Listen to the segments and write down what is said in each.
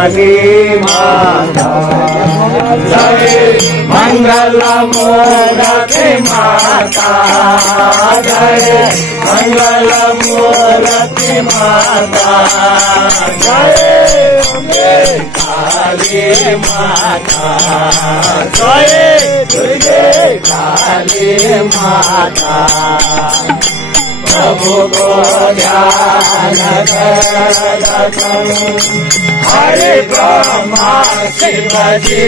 काली माता जय मंगल मूर्ति माता जय मंगल मूर्ति माता जय काली माता जय दुर्गे काली माता प्रभु को ध्यान कर हरे ब्रह्मा शिव जी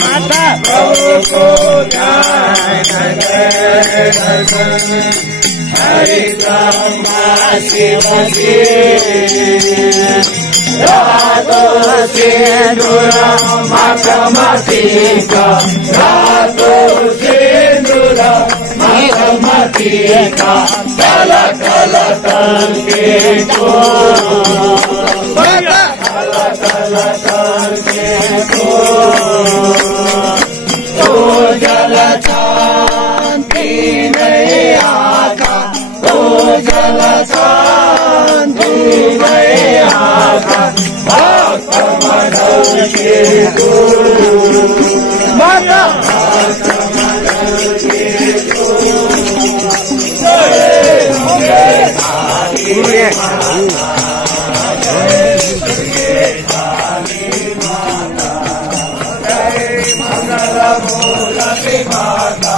माता प्रभु को ध्यान कर हरे ब्रह्मा शिव जी रातो सिंदूर मखमतिका रातो सिंदूर मखमतिका कल कल के को कल कल के को तो जल शांति नहीं आका तो जल शांति नहीं आका भक्त मंडल के गुरु माता भक्त मंडल के गुरु जय काली माता जय काली माता जय मंगल मूर्ति माता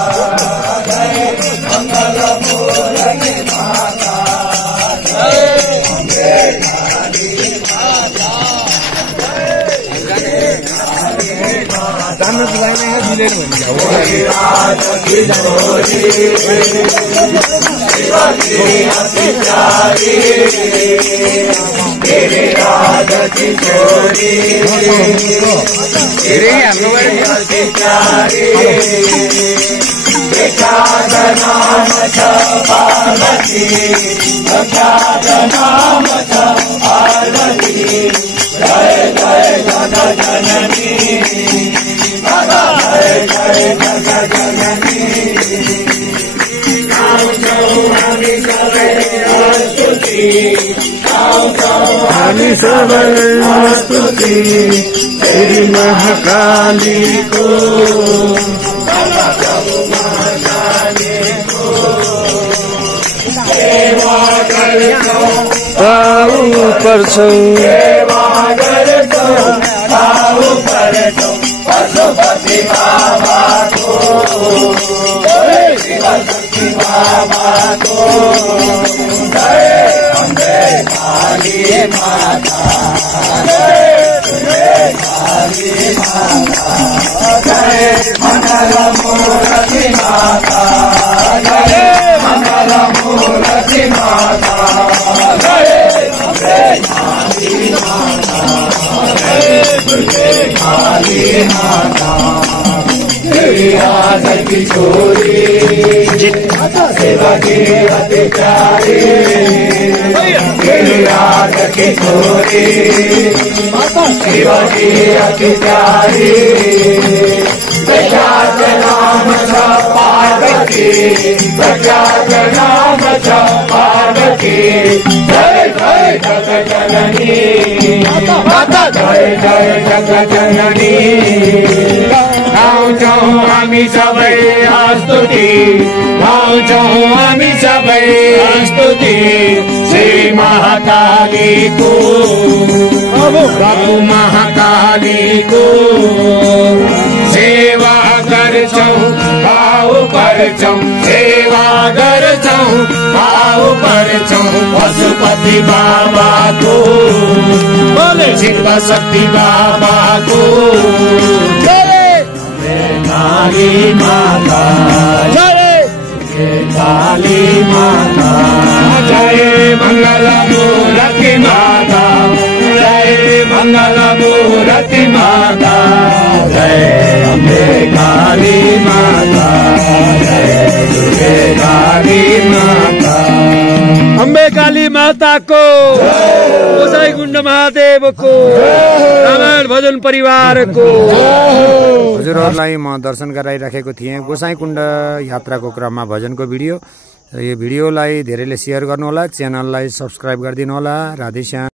जय मंगल मूर्ति माता जय काली माता नाम पार्वती नाम पार्वती जय जय जग जननी जय जय जग जननी हरि सबल स्तुति तेरी महाकाली को पाऊ पर्छौ पशुपति बाबा को शिवशक्ति बाबा को जय अम्बे काली माता जय काली माता जय मंगल मूर्ति माता जय मंगल मूर्ति माता जय अम्बे काली माता जय दुर्गे काली माता तेरी राज की चोरी सेवा की अधिकारी तेरी राज की चोरी सेवा की अधिकारी प्रख्यात नाम छ पार्वती प्रख्यात नाम छ पार्वती जय जय जग जननी माता जय जय जग जननी गाउँछौँ हामी सबै स्तुति गाउँछौँ हामी सबै स्तुति श्री महाकालीको प्रभु महाकालीको सेवा गर्छौँ भाव पर्छौँ सेवा गर्छौँ भाव पर्छौँ पशुपति बाबाको शिव शक्ति बाबाको काली माता जय काली माता जय मंगल मूर्ति माता जय मंगल मूर्ति माता जय अम्बे काली माता जय दुर्गे काली माता अम्बे काली माता को गोसाई कुण्ड महादेव को रामायण भजन परिवार को हजुरहरूलाई म दर्शन गराइराखेको थिएँ गोसाई कुण्ड यात्राको क्रममा भजनको भिडियो। यो भिडियोलाई धेरैले सेयर गर्नुहोला, च्यानललाई सब्स्क्राइब गरिदिनु होला। राधेश्याम।